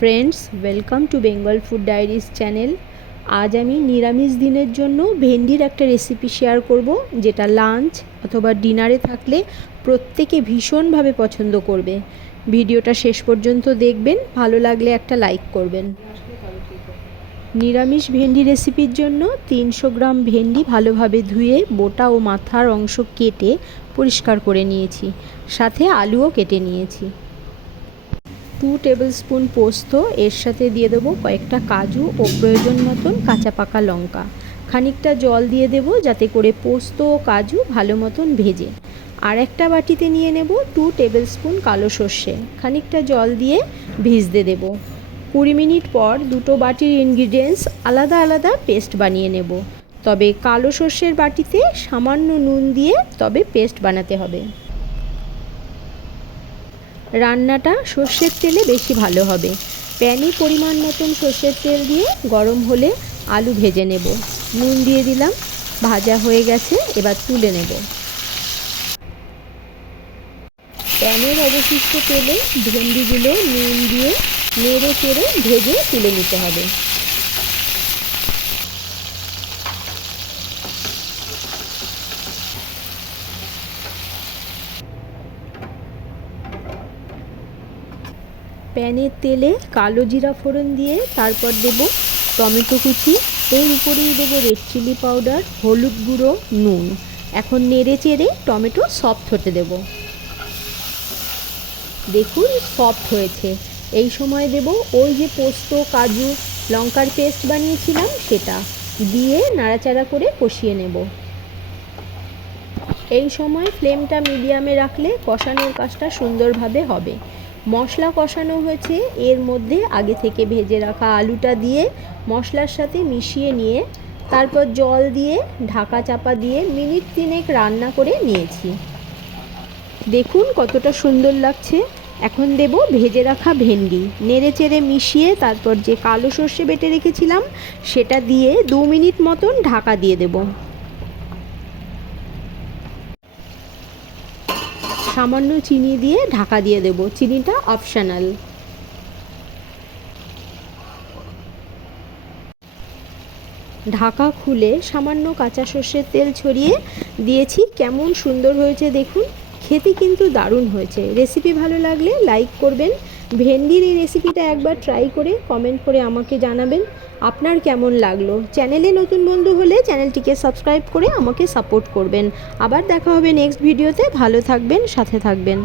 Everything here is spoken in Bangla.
Friends, welcome to Bengal food diaries channel. আজ আমি নিরামিষ দিনের জন্য ভেন্ডির একটা রেসিপি শেয়ার করব, যেটা লাঞ্চ অথবা ডিনারে থাকলে প্রত্যেকে ভীষণভাবে পছন্দ করবে। ভিডিওটা শেষ পর্যন্ত দেখবেন, ভালো লাগলে একটা লাইক করবেন। নিরামিষ ভেন্ডি রেসিপির জন্য 300 গ্রাম ভেন্ডি ভালোভাবে ধুয়ে বোটা ও মাথার অংশ কেটে পরিষ্কার করে নিয়েছি, সাথে আলুও কেটে নিয়েছি। 2 টেবিলস্পুন পোস্ত, এর সাথে দিয়ে দেবো কয়েকটা কাজু ও প্রয়োজন মতন কাঁচা পাকা লঙ্কা। খানিকটা জল দিয়ে দেব যাতে করে পোস্ত ও কাজু ভালো মতন ভেজে। আর একটা বাটিতে নিয়ে নেব 2 টেবিলস্পুন কালো সর্ষে, খানিকটা জল দিয়ে ভিজতে দেব। 20 মিনিট পর দুটো বাটির ইনগ্রিডিয়েন্টস আলাদা আলাদা পেস্ট বানিয়ে নেব। তবে কালো সর্ষের বাটিতে সামান্য নুন দিয়ে তবে পেস্ট বানাতে হবে। রান্নাটা সর্ষের তেলে বেশি ভালো হবে। প্যানে পরিমাণ মতন সর্ষের তেল দিয়ে গরম হলে আলু ভেজে নেব। নুন দিয়ে দিলাম, ভাজা হয়ে গেছে, এবার তুলে নেব। প্যানের অবশিষ্ট তেলে ভেন্ডিগুলো নুন দিয়ে নেড়ে চেড়ে ভেজে তুলে নিতে হবে। প্যানের তেলে কালো জিরা ফোড়ন দিয়ে তারপর দেব টমেটো কুচি, এর উপরেই দেবো রেড চিলি পাউডার, হলুদ গুঁড়ো, নুন। এখন নেড়ে চেড়ে টমেটো সফট হতে দেব। দেখুন সফট হয়েছে। এই সময় দেব ওই যে পোস্ত কাজু লঙ্কার পেস্ট বানিয়েছিলাম সেটা দিয়ে নাড়াচাড়া করে কষিয়ে নেব। এই সময় ফ্লেমটা মিডিয়ামে রাখলে কষানোর কাজটা সুন্দরভাবে হবে। মশলা কষানো হয়েছে, এর মধ্যে আগে থেকে ভেজে রাখা আলুটা দিয়ে মশলার সাথে মিশিয়ে নিয়ে তারপর জল দিয়ে ঢাকা চাপা দিয়ে মিনিট 3 রান্না করে নিয়েছি। দেখুন কতটা সুন্দর লাগছে। এখন দেব ভেজে রাখা ভেন্ডি, নেড়ে চেড়ে মিশিয়ে তারপর যে কালো সর্ষে বেটে রেখেছিলাম সেটা দিয়ে 2 মিনিট মতন ঢাকা দিয়ে দেব। সামান্য চিনি দিয়ে ঢাকা দিয়ে দেব, চিনিটা অপশনাল। ঢাকা খুলে সামান্য কাঁচা সর্ষের তেল ছড়িয়ে দিয়েছি। কেমন সুন্দর হয়েছে দেখুন, খেতে কিন্তু দারুণ হয়েছে। রেসিপি ভালো লাগলে লাইক করবেন। ভেন্ডির এই রেসিপিটা একবার ট্রাই করে কমেন্ট করে আমাকে জানাবেন আপনার কেমন লাগলো। চ্যানেলে নতুন বন্ধু হলে চ্যানেলটিকে সাবস্ক্রাইব করে আমাকে সাপোর্ট করবেন। আবার দেখা হবে নেক্সট ভিডিওতে। ভালো থাকবেন, সাথে থাকবেন।